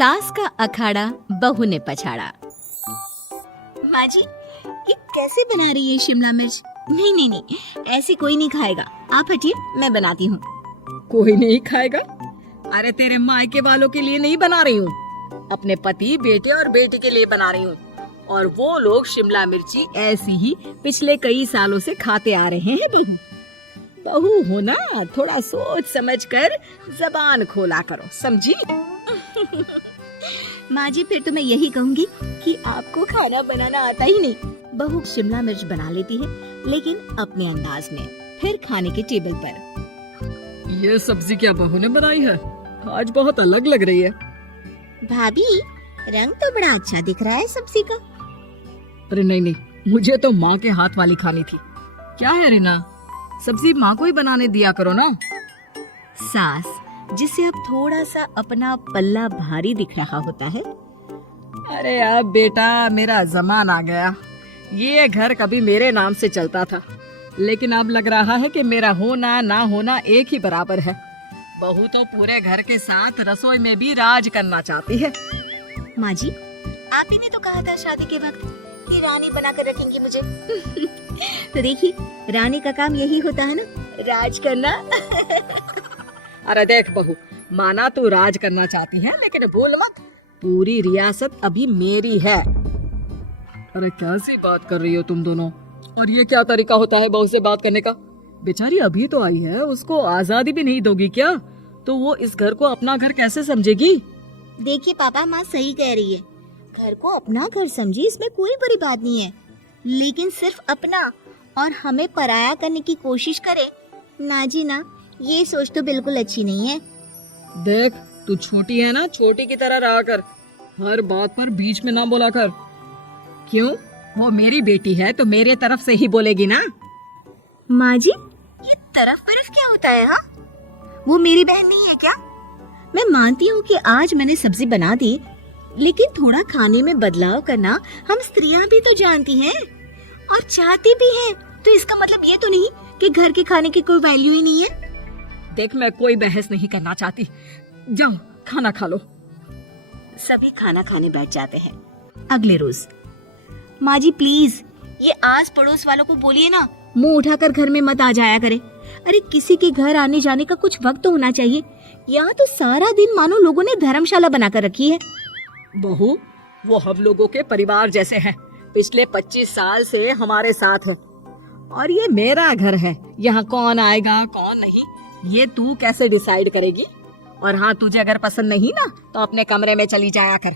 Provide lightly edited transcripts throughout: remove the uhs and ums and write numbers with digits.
सास का अखाड़ा बहू ने पछाड़ा। माँ जी, ये कैसे बना रही है शिमला मिर्च? नहीं नहीं नहीं, ऐसे कोई नहीं खाएगा। आप हटिए, मैं बनाती हूँ। कोई नहीं खाएगा? अरे तेरे मायके वालों के लिए नहीं बना रही हूँ, अपने पति, बेटे और बेटी के लिए बना रही हूँ। और वो लोग शिमला मिर्ची ऐसी ही पिछले कई सालों से खाते आ रहे हैं। बहू हो ना, थोड़ा सोच समझ कर जबान खोला करो, समझी? माँ जी, फिर तो मैं यही कहूँगी कि आपको खाना बनाना आता ही नहीं। बहू शिमला मिर्च बना लेती है, लेकिन अपने अंदाज में, फिर खाने के टेबल पर। ये सब्जी क्या बहू ने बनाई है? आज बहुत अलग लग रही है। भाभी, रंग तो बड़ा अच्छा दिख रहा है सब्जी का। अरे नहीं नहीं, मुझे तो माँ के हाथ वाली खानी थी। क्या है रीना, सब्जी माँ को ही बनाने दिया करो ना। सास, जिसे अब थोड़ा सा अपना पल्ला भारी दिख रहा होता है। अरे अब बेटा, मेरा जमाना आ गया। ये घर कभी मेरे नाम से चलता था, लेकिन अब लग रहा है कि मेरा होना ना होना एक ही बराबर है। बहू तो पूरे घर के साथ रसोई में भी राज करना चाहती है। माँ जी, आप ही ने तो कहा था शादी के वक्त कि रानी बनाकर रखेंगी मुझे। तो देखिए, रानी का काम यही होता है ना, राज करना। अरे देख बहू, माना तू राज करना चाहती है, लेकिन भूल मत, पूरी रियासत अभी मेरी है। अरे कैसी बात कर रही हो तुम दोनों? और ये क्या तरीका होता है बहू से बात करने का? बेचारी अभी तो आई है, उसको आजादी भी नहीं दोगी क्या? तो वो इस घर को अपना घर कैसे समझेगी? देखिए पापा, माँ सही कह रही है। घर को अपना घर समझी, इसमें कोई बुरी बात नहीं है, लेकिन सिर्फ अपना और हमें पराया करने की कोशिश करे ना जी ना, ये सोच तो बिल्कुल अच्छी नहीं है। देख, तू छोटी है ना, छोटी की तरह रहा कर, हर बात पर बीच में ना बोला कर। क्यों? वो मेरी बेटी है तो मेरे तरफ से ही बोलेगी ना। माँ जी, ये तरफ क्या होता है? हाँ, वो मेरी बहन नहीं है क्या? मैं मानती हूँ कि आज मैंने सब्जी बना दी, लेकिन थोड़ा खाने में बदलाव करना हम स्त्रियां भी तो जानती हैं और चाहती भी हैं। तो इसका मतलब ये तो नहीं कि घर के खाने की कोई वैल्यू ही नहीं है। देख, मैं कोई बहस नहीं करना चाहती, जाओ खाना खा लो। सभी खाना खाने बैठ जाते हैं। अगले रोज, माँ जी प्लीज, ये आस पड़ोस वालों को बोलिए ना, मुंह उठाकर घर में मत आ जाया करे। अरे किसी के घर आने जाने का कुछ वक्त तो होना चाहिए। यहाँ तो सारा दिन मानो लोगों ने धर्मशाला बनाकर रखी है। बहू, वो हम लोगों के परिवार जैसे हैं, पिछले 25 साल से हमारे साथ है, और ये मेरा घर है। यहाँ कौन आएगा कौन नहीं, ये तू कैसे डिसाइड करेगी? और हाँ, तुझे अगर पसंद नहीं ना, तो अपने कमरे में चली जाया कर।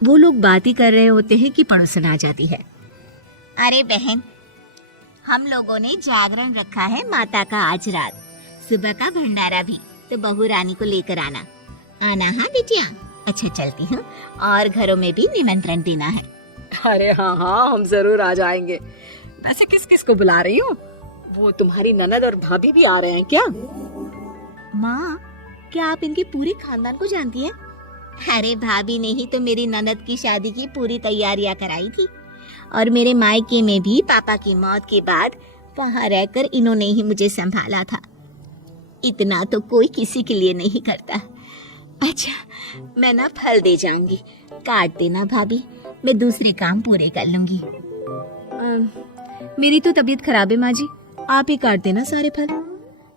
वो लोग बात ही कर रहे होते हैं कि पड़ोसन आ जाती है। अरे बहन, हम लोगों ने जागरण रखा है माता का आज रात, सुबह का भंडारा भी, तो बहू रानी को लेकर आना। हाँ बिटिया, अच्छा चलती हूँ, और घरों में भी निमंत्रण देना है। अरे हाँ हाँ, हम जरूर आ जाएंगे। वैसे किस किस को बुला रही हो? वो तुम्हारी ननद और भाभी भी आ रहे हैं क्या? माँ, क्या आप इनके पूरे खानदान को जानती हैं? अरे भाभी ने ही तो मेरी ननद की शादी की पूरी तैयारियां कराई थी, और मेरे मायके में भी पापा की मौत के बाद वहाँ रहकर इन्होंने ही मुझे संभाला था। इतना तो कोई किसी के लिए नहीं करता। अच्छा, मैं ना फल दे जाऊंगी, काट देना भाभी, मैं दूसरे काम पूरे कर लूंगी। मेरी तो तबीयत खराब है माँ जी, आप ही काट देना सारे फल।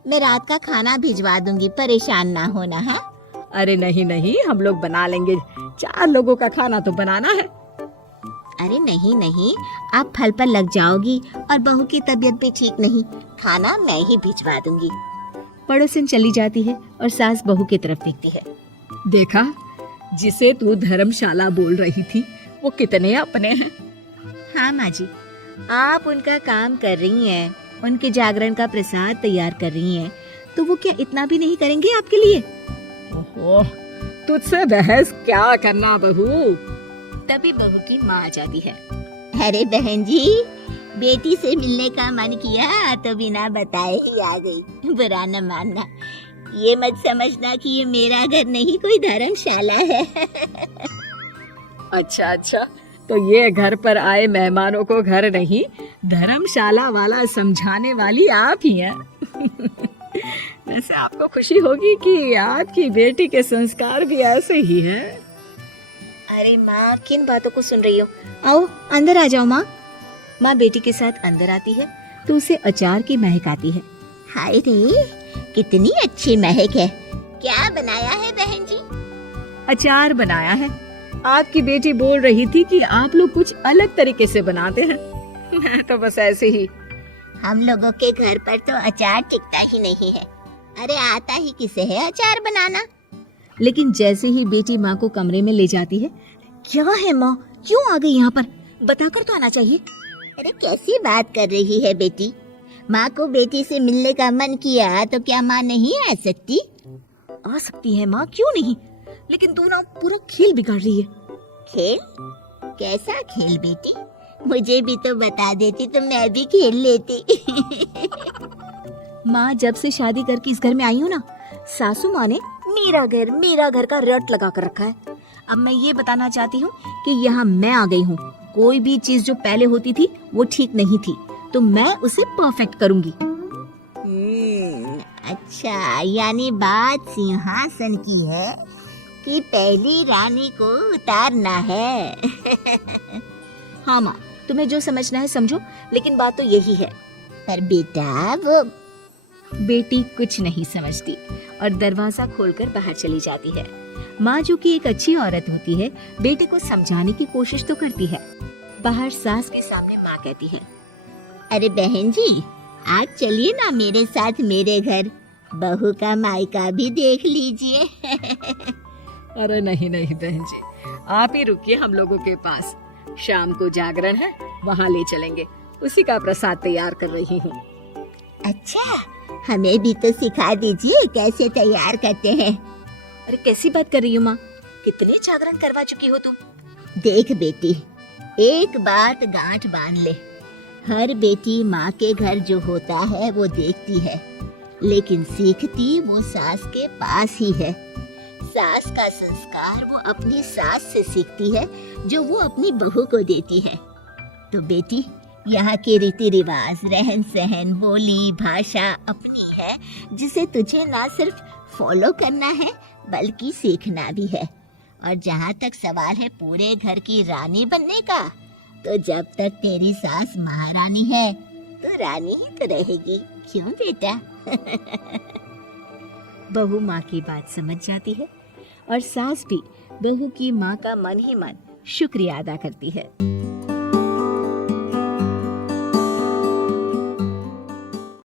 मैं रात का खाना भिजवा दूंगी, परेशान ना होना। हाँ? अरे नहीं नहीं, हम लोग बना लेंगे, 4 लोगों का खाना तो बनाना है। अरे नहीं नहीं, आप फल पर लग जाओगी, और बहू की तबीयत भी ठीक नहीं, खाना मैं ही भिजवा दूंगी। पड़ोसन चली जाती है और सास बहू की तरफ देखती है। देखा, जिसे तू धर्मशाला बोल रही थी, वो कितने अपने हैं। हाँ माँ जी, आप उनका काम कर रही हैं, उनके जागरण का प्रसाद तैयार कर रही हैं, तो वो क्या इतना भी नहीं करेंगे आपके लिए? ओहो, तुझसे बहस क्या करना बहू। तभी बहू की माँ आ जाती है। अरे बहन जी, बेटी से मिलने का मन किया तो बिना बताए ही आ गई, बुरा न मानना। ये मत समझना कि ये मेरा घर नहीं, कोई धर्मशाला है। अच्छा अच्छा, तो ये घर पर आए मेहमानों को घर नहीं, धर्मशाला वाला समझाने वाली आप ही हैं। वैसे आपको खुशी होगी कि आपकी बेटी के संस्कार भी ऐसे ही हैं। अरे माँ, किन बातों को सुन रही हो? आओ अंदर आ जाओ माँ। माँ बेटी के साथ अंदर आती है तो उसे अचार की महक आती है। हाय रे, कितनी अच्छी महक है। क्या बनाया है बहन जी? अचार बनाया है। आपकी बेटी बोल रही थी कि आप लोग कुछ अलग तरीके से बनाते हैं। मैं तो बस ऐसे ही। हम लोगों के घर पर तो अचार टिकता ही नहीं है। अरे आता ही किसे है अचार बनाना? लेकिन जैसे ही बेटी माँ को कमरे में ले जाती है, क्या है माँ, क्यों आ गई यहाँ पर? बताकर तो आना चाहिए। अरे कैसी बात कर रही है बेटी? माँ को बेटी से मिलने का मन किया तो क्या माँ नहीं आ सकती? आ सकती है माँ, क्यों नहीं? लेकिन तू ना पूरा खेल बिगाड़ रही है। खेल? कैसा खेल बेटी? मुझे भी तो बता देती तो मैं भी खेल लेती। माँ, जब से शादी करके इस घर में आई हूँ ना, सासू माँ ने मेरा घर का रट लगा कर रखा है। अब मैं ये बताना चाहती हूँ कि यहाँ मैं आ गई हूँ। कोई भी चीज जो पहले होती थी वो ठीक नहीं थी, तो मैं उसे परफेक्ट करूंगी। अच्छा, यानी बात सिंहासन की है कि पहली रानी को उतारना है। हाँ माँ, तुम्हें जो समझना है समझो, लेकिन बात तो यही है। पर बेटा वो बेटी कुछ नहीं समझती और दरवाजा खोलकर बाहर चली जाती है। माँ, जो कि एक अच्छी औरत होती है, बेटे को समझाने की कोशिश तो करती है। बाहर सास के सामने माँ कहती है, अरे बहन जी, आज चलिए ना मेरे साथ मेरे घर, बहू का मायका भी देख लीजिए। अरे नहीं नहीं बहन जी, आप ही रुकिए हम लोगों के पास। शाम को जागरण है, वहाँ ले चलेंगे। उसी का प्रसाद तैयार कर रही हूँ। अच्छा, हमें भी तो सिखा दीजिए कैसे तैयार करते हैं। अरे कैसी बात कर रही हो माँ? कितने जागरण करवा चुकी हो तुम? देख बेटी, एक बात गांठ बांध ले। हर बेटी माँ के घर जो होता है वो देखती है, लेकिन सीखती वो सास के पास ही है। सास का संस्कार वो अपनी सास से सीखती है, जो वो अपनी बहू को देती है। तो बेटी, यहाँ के रीति रिवाज, रहन सहन, बोली भाषा अपनी है, जिसे तुझे ना सिर्फ फॉलो करना है बल्कि सीखना भी है। और जहाँ तक सवाल है पूरे घर की रानी बनने का, तो जब तक तेरी सास महारानी है तो रानी ही तो रहेगी। क्यों बेटा? बहू माँ की बात समझ जाती है और सास भी बहू की माँ का मन ही मन शुक्रिया अदा करती है।